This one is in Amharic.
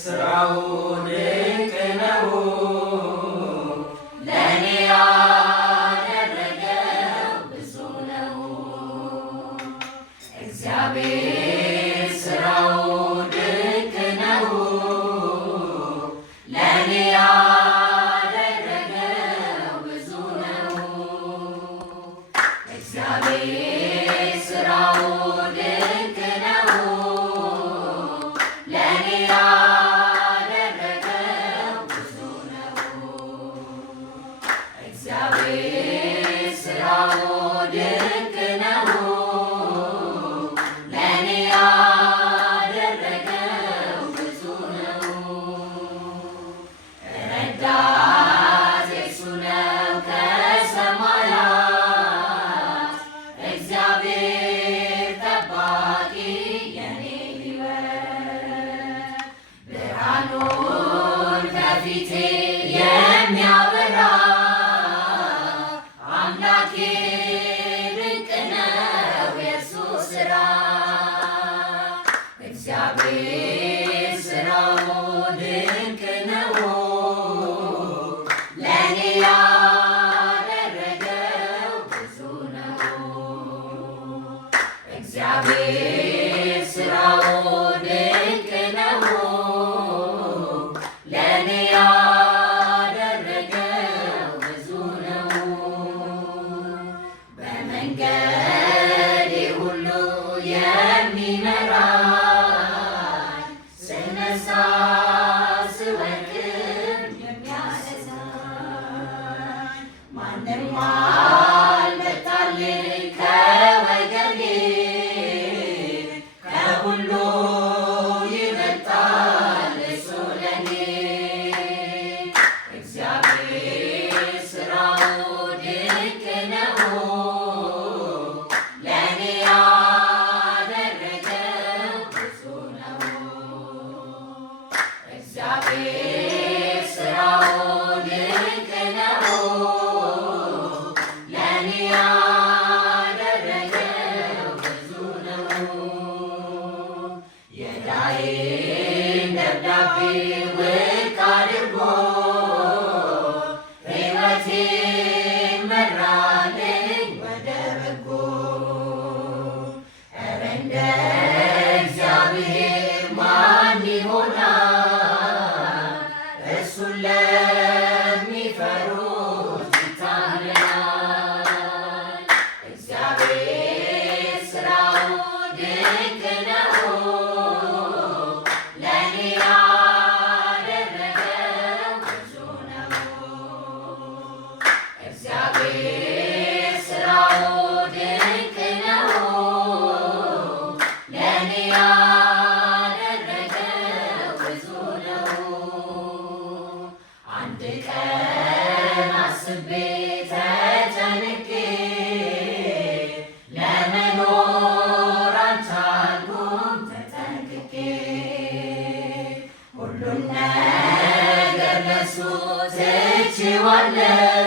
ስራው ድንቅ ነው ለእኔ ያደረገው ብዙ ነው። እግዚአብሔር ስራው ድንቅ ነው ለእኔ ያደረገው ብዙ ነው። እግዚአብሔር ስራው ድንቅ ነው ለእኔ ያደረገው ብዙ ነው። እግዚአብሔር ስራው ድንቅ ነው ለእኔ ያደረገው ብዙ ነው። ረዳቴ እሱ ነው ከሰማያት እግዚአብሔር ጠባቂ የኔ ሕይወት ብርሃኑን ከፊቴ የሚያበራ አምላኬ ድንቅ ነው የእሱ ሥራ። እግዚአብሔር ሥራው ድንቅ ነው ለእኔ ያደረገው ብዙ ነው። እግዚአብሔር ሥራው ድንቅ ነው ለእኔ ያደረገው ብዙ ነው። በመንገዴ ሁሉ የሚመራኝ ስነሳ ስወድቅም የሚያነሳኝ ማንም አልመጣልኝ ከወገኔ ከሁሉ ይበልጣል እሱ ለኔ። እግዚአብሔር ሥራው ድንቅ ነው ለእኔ ያደረገው ብዙ ነው። እግዚአብሔር ሥራው ድንቅ ነው ለእኔ ያደረገው ብዙ ነው። የዕዳዬን ደብዳቤ ውድቅ አድርጎ ሕይወቴን መራልኝ ወደ በጎ። ኧረ እንደ እግዚአብሔር ማን ይሆናል? እርሱን ለሚፈሩት ይታመናል። እግዚአብሔር ሥራው ድንቅ ነው ለእኔ ያደረገው ብዙ ነው። እግዚአብሔር ሥራው ድንቅ ነው ለእኔ ያደረገው ብዙ ነው። አንድ ቀን አስቤ ተጨንቄ ለመኖር አልቻልኩም ተጠንቅቄ። ሁሉን ነገር ለእሱ ትቼዋለሁ